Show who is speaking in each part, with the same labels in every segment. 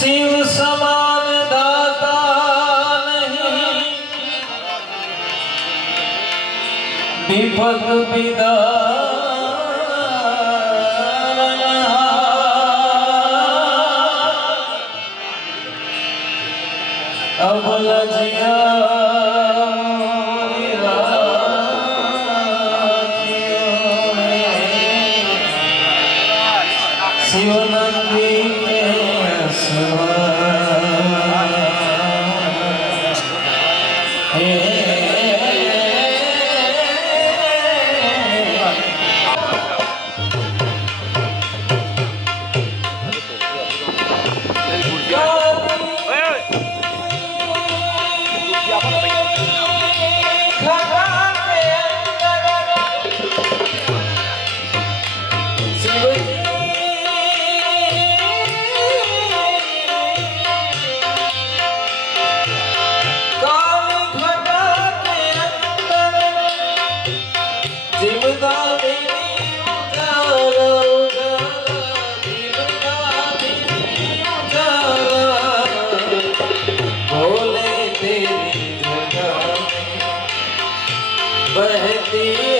Speaker 1: शिव समान दाता नहीं। विपद विदा अब लजिया Deus.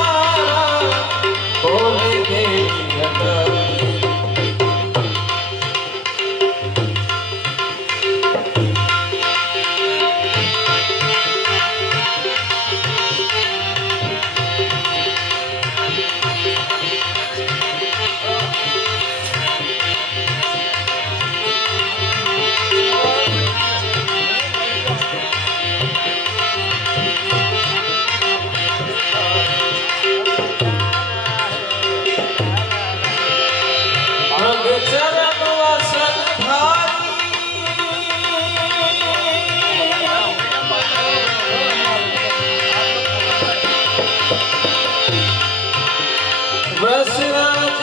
Speaker 1: बस राज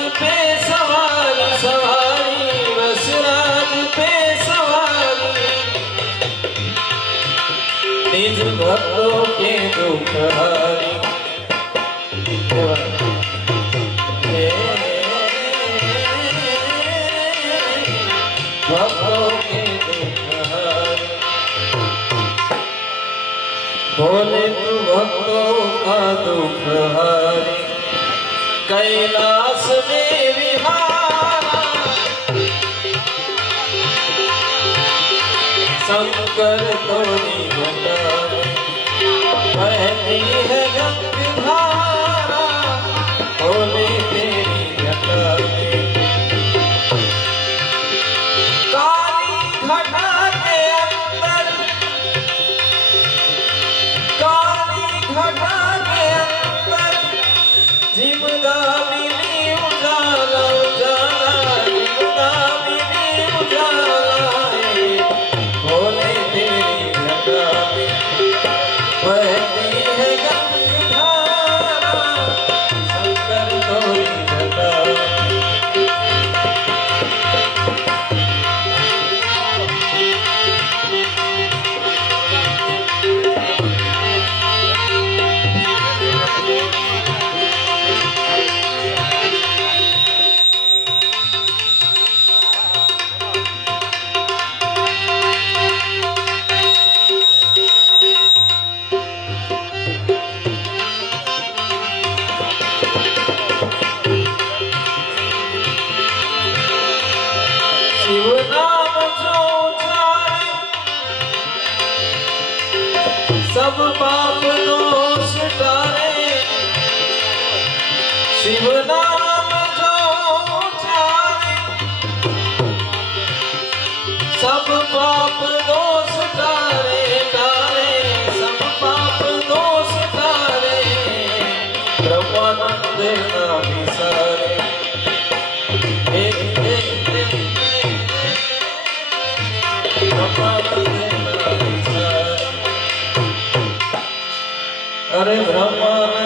Speaker 1: सवारी बस राज भक्तों के दुख हारी भक्तों के दुख हारी बोले तू भक्तों का दुख हारी शे शंकर धनी मंड સબ પાપ દોષ તારે શિવ નામ જો ચારે સબ પાપ દોષ તારે તારે, સબ પાપ દોષ તારે. બ્રહ્માનંદ ના વિસારે એક એક. બ્રહ્માનંદ हरे ब्रह्मा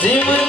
Speaker 1: Demais.